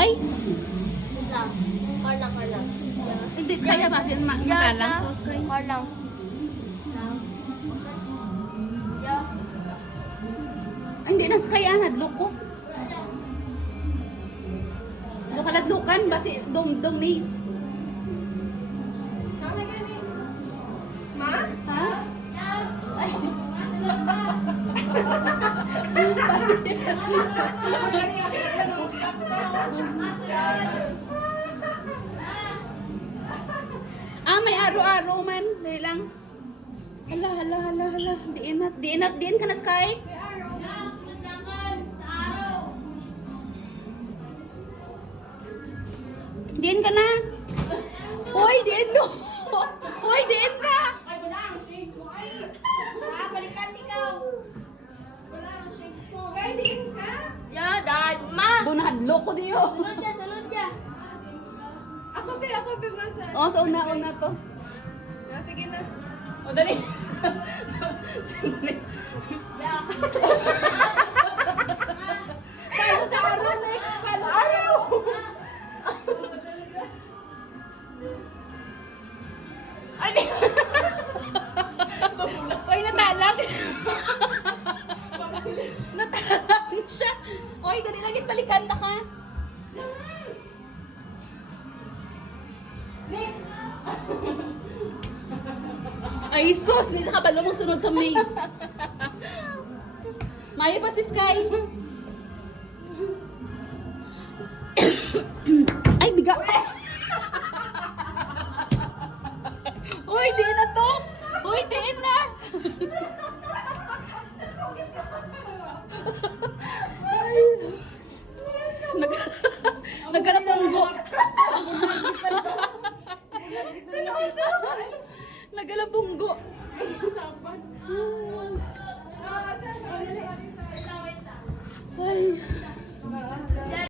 Ay! Lang. Car lang. Hindi, kaya ba? Sin makalang? Car lang. Yeah. Ay, hindi na kaya nadlok ko. Lukaladlukan ba si Dong Maze? Ma? Ha? Ay. May aro-aro man. Dali lang. Hala. Diin ka na, Sky. Diin ka na. Hoy, diin do. Hoy, diin ka. Ay, wala ang face mo. Ay! Balikan ikaw! Wala ang shades mo. Kaya din ka? Yeah, dad. Ma! Doon nahadlok ko diyo. Sunod niya. Ako be, masa. Oh, sa una to. Sige na. O, dali! Yeah. Tayo ka aron eh. Ayaw! Ay, di! Oy, natalag. Natalag siya. Oy, dali lang balikan na ka. Ay, sus! Di sa kabalo mong sunod sa maze. Maya pa si Sky. Ay, biga. Hoy, di na to. Hoy, di na. Ay. Nagkalabunggo. Nagkalabunggo.